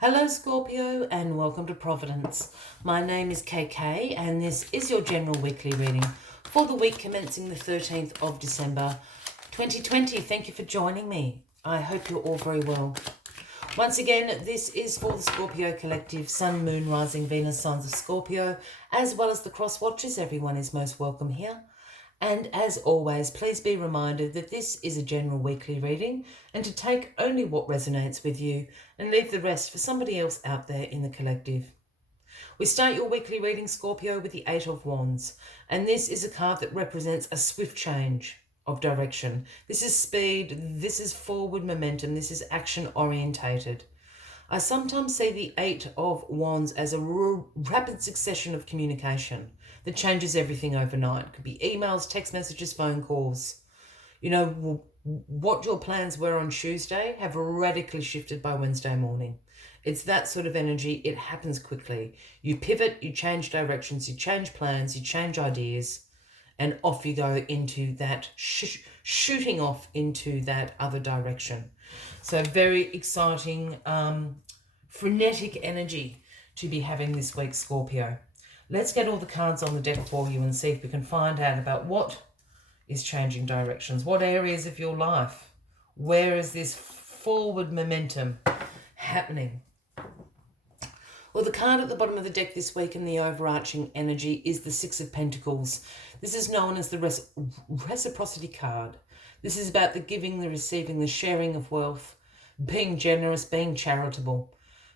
Hello Scorpio and welcome to Providence. My name is KK and this is your general weekly reading for the week commencing the 13th of December 2020. Thank you for joining me. I hope you're all very well. Once again, this is for the Scorpio collective, Sun, Moon, Rising, Venus, signs of Scorpio, as well as the cross watchers. Everyone is most welcome here. And as always, please be reminded that this is a general weekly reading and to take only what resonates with you and leave the rest for somebody else out there in the collective. We start your weekly reading, Scorpio, with the Eight of Wands, and this is a card that represents a swift change of direction. This is speed, this is forward momentum, this is action orientated. I sometimes see the Eight of Wands as a rapid succession of communication that changes everything overnight. It could be emails, text messages, phone calls. You know, what your plans were on Tuesday have radically shifted by Wednesday morning. It's that sort of energy. It happens quickly. You pivot, you change directions, you change plans, you change ideas, and off you go into that, shooting off into that other direction. So very exciting, frenetic energy to be having this week, Scorpio. Let's get all the cards on the deck for you and see if we can find out about what is changing directions, what areas of your life, where is this forward momentum happening. Well, the card at the bottom of the deck this week in the overarching energy is the Six of Pentacles. This is known as the reciprocity card. This is about the giving, the receiving, the sharing of wealth, being generous, being charitable.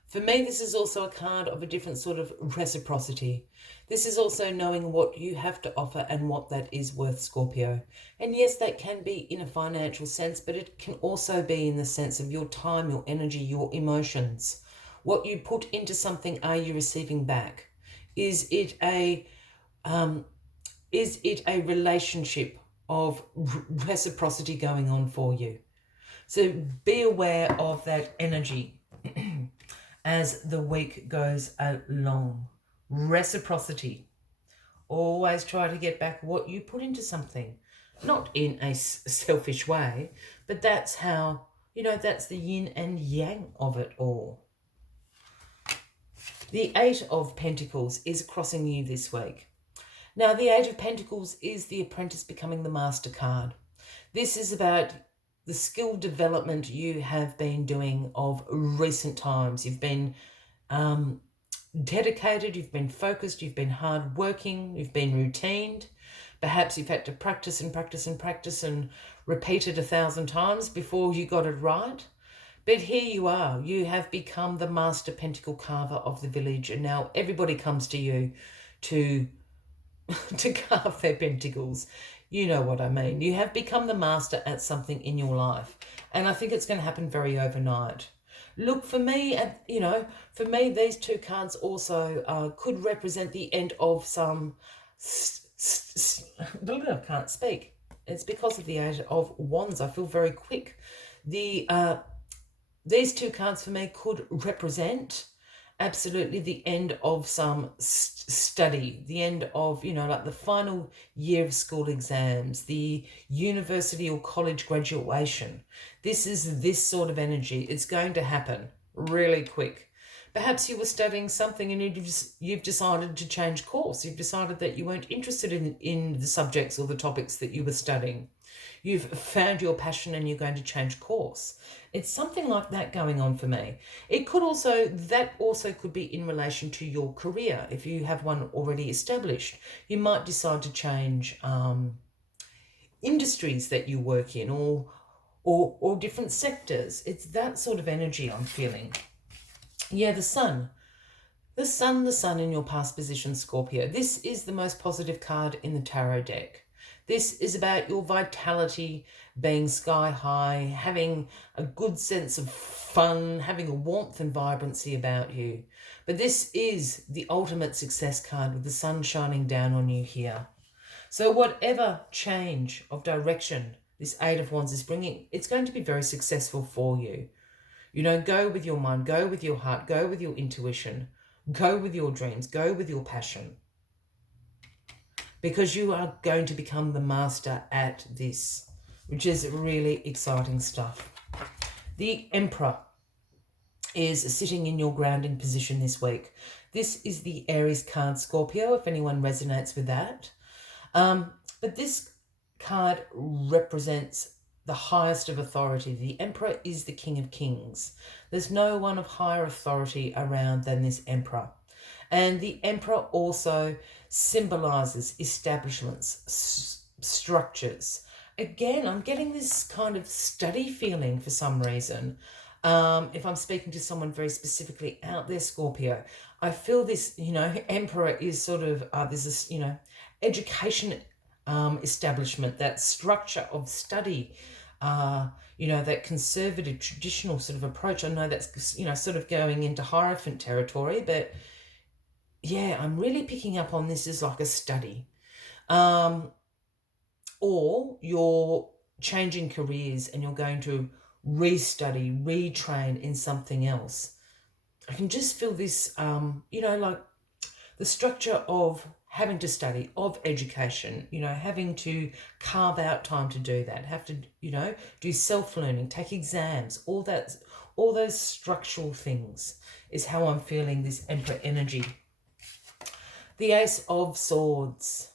For me, this is also a card of a different sort of reciprocity. This is also knowing what you have to offer and what that is worth, Scorpio. And yes, that can be in a financial sense, but it can also be in the sense of your time, your energy, your emotions. What you put into something, are you receiving back? Is it a relationship of reciprocity going on for you? So be aware of that energy as the week goes along. Reciprocity. Always try to get back what you put into something. Not in a selfish way, but that's how, that's the yin and yang of it all. The Eight of Pentacles is crossing you this week. Now, the Eight of Pentacles is the apprentice becoming the master card. This is about the skill development you have been doing of recent times. You've been dedicated, you've been focused, you've been hard-working, you've been routined. Perhaps you've had to practice and practice and practice and repeat it 1,000 times before you got it right. But here you are, you have become the master pentacle carver of the village, and now everybody comes to you to carve their pentacles. You know what I mean. You have become the master at something in your life, and I think it's going to happen very overnight. Look, for me, these two cards also could represent the end of some... I can't speak. It's because of the Eight of Wands. I feel very quick. These two cards for me could represent absolutely the end of some study, the end of, like the final year of school exams, the university or college graduation. This is this sort of energy. It's going to happen really quick. Perhaps you were studying something and you've decided to change course. You've decided that you weren't interested in the subjects or the topics that you were studying. You've found your passion and you're going to change course. It's something like that going on for me. That also could be in relation to your career. If you have one already established, you might decide to change industries that you work in or different sectors. It's that sort of energy I'm feeling. Yeah, the sun. The sun in your past position, Scorpio. This is the most positive card in the tarot deck. This is about your vitality being sky high, having a good sense of fun, having a warmth and vibrancy about you. But this is the ultimate success card with the sun shining down on you here. So whatever change of direction this Eight of Wands is bringing, it's going to be very successful for you. Go with your mind, go with your heart, go with your intuition, go with your dreams, go with your passion. Because you are going to become the master at this, which is really exciting stuff. The Emperor. is sitting in your grounding position this week. This is the Aries card, Scorpio, if anyone resonates with that. But this card represents the highest of authority. The Emperor is the King of Kings. There's no one of higher authority around than this Emperor. And the Emperor also symbolizes establishments, structures. Again, I'm getting this kind of study feeling for some reason. If I'm speaking to someone very specifically out there, Scorpio, I feel this, Emperor is sort of, there's this, education establishment, that structure of study, that conservative, traditional sort of approach. I know that's, sort of going into Hierophant territory, but yeah, I'm really picking up on this as like a study. Or you're changing careers and you're going to restudy, retrain in something else. I can just feel this, like the structure of having to study, of education, having to carve out time to do that, have to, do self-learning, take exams, all those structural things is how I'm feeling this Emperor energy. The Ace of Swords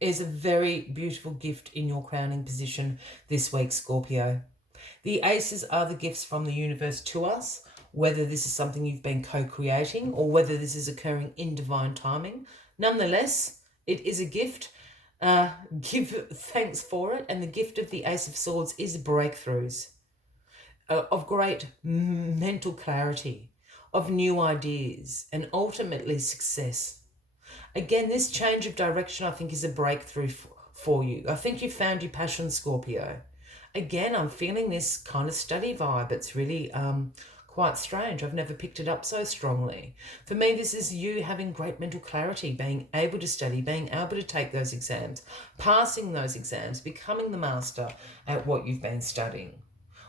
is a very beautiful gift in your crowning position this week, Scorpio. The aces are the gifts from the universe to us, whether this is something you've been co-creating or whether this is occurring in divine timing. Nonetheless, it is a gift. Give thanks for it. And the gift of the Ace of Swords is breakthroughs, of great mental clarity, of new ideas, and ultimately success. Again, this change of direction, I think, is a breakthrough for you. I think you found your passion, Scorpio. Again, I'm feeling this kind of study vibe. It's really quite strange. I've never picked it up so strongly. For me, this is you having great mental clarity, being able to study, being able to take those exams, passing those exams, becoming the master at what you've been studying.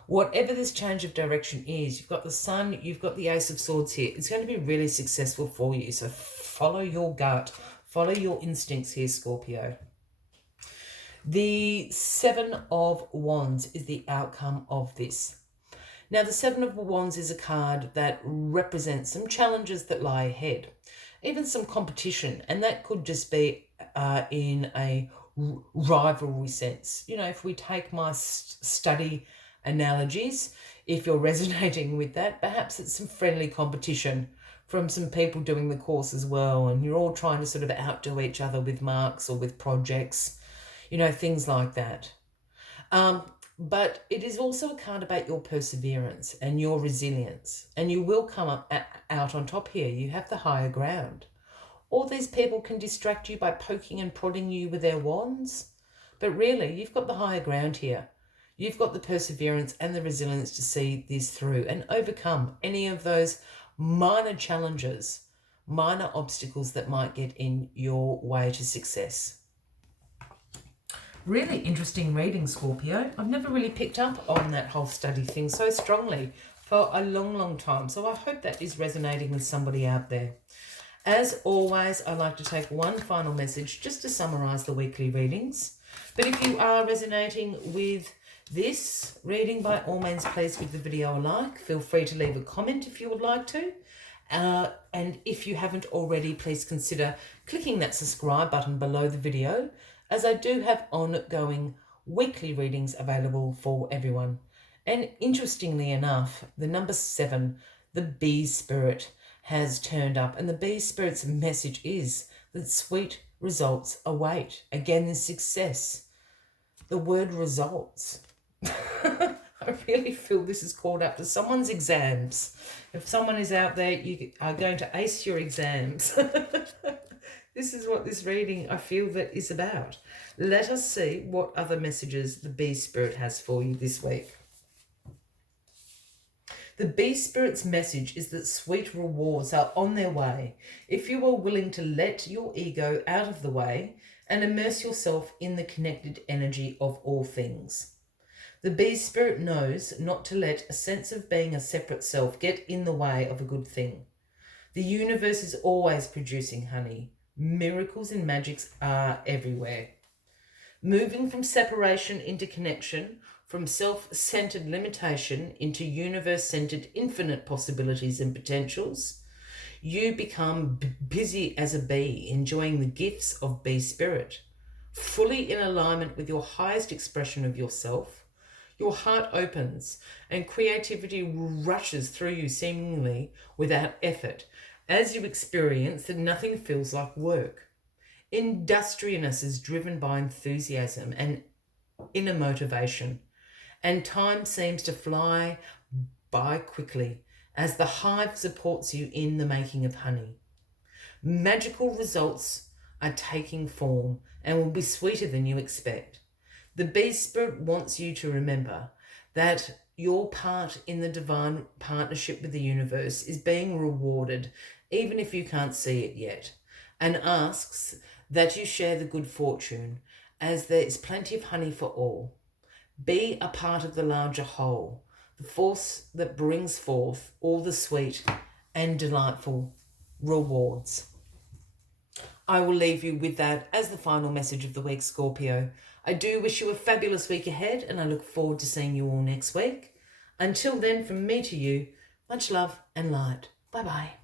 Whatever this change of direction is, you've got the Sun, you've got the Ace of Swords here. It's going to be really successful for you. So follow your gut, follow your instincts here, Scorpio. The Seven of Wands is the outcome of this. Now, the Seven of Wands is a card that represents some challenges that lie ahead, even some competition, and that could just be in a rivalry sense. If we take my study analogies, if you're resonating with that, perhaps it's some friendly competition from some people doing the course as well, and you're all trying to sort of outdo each other with marks or with projects, things like that. But it is also a card about your perseverance and your resilience, and you will come out on top here. You have the higher ground. All these people can distract you by poking and prodding you with their wands, but really, you've got the higher ground here. You've got the perseverance and the resilience to see this through and overcome any of those minor challenges, minor obstacles that might get in your way to success. Really interesting reading, Scorpio. I've never really picked up on that whole study thing so strongly for a long, long time. So I hope that is resonating with somebody out there. As always, I like to take one final message just to summarize the weekly readings. But if you are resonating with this reading, by all means, please give the video a like. Feel free to leave a comment if you would like to. And if you haven't already, please consider clicking that subscribe button below the video, as I do have ongoing weekly readings available for everyone. And interestingly enough, the number 7, the bee spirit, has turned up, and the bee spirit's message is that sweet results await. Again, the success. The word results. I really feel this is called up to someone's exams. If someone is out there, you are going to ace your exams. This is what this reading, I feel, that is about. Let us see what other messages the bee spirit has for you this week. The bee spirit's message is that sweet rewards are on their way if you are willing to let your ego out of the way and immerse yourself in the connected energy of all things. The bee spirit knows not to let a sense of being a separate self get in the way of a good thing. The universe is always producing honey. Miracles and magics are everywhere. Moving from separation into connection, from self-centered limitation into universe-centered infinite possibilities and potentials. You become busy as a bee, enjoying the gifts of bee spirit, fully in alignment with your highest expression of yourself. Your heart opens and creativity rushes through you seemingly without effort as you experience that nothing feels like work. Industriousness is driven by enthusiasm and inner motivation, and time seems to fly by quickly as the hive supports you in the making of honey. Magical results are taking form and will be sweeter than you expect. The bee spirit wants you to remember that your part in the divine partnership with the universe is being rewarded, even if you can't see it yet, and asks that you share the good fortune, as there is plenty of honey for all. Be a part of the larger whole, the force that brings forth all the sweet and delightful rewards. I will leave you with that as the final message of the week, Scorpio. I do wish you a fabulous week ahead, and I look forward to seeing you all next week. Until then, from me to you, much love and light. Bye-bye.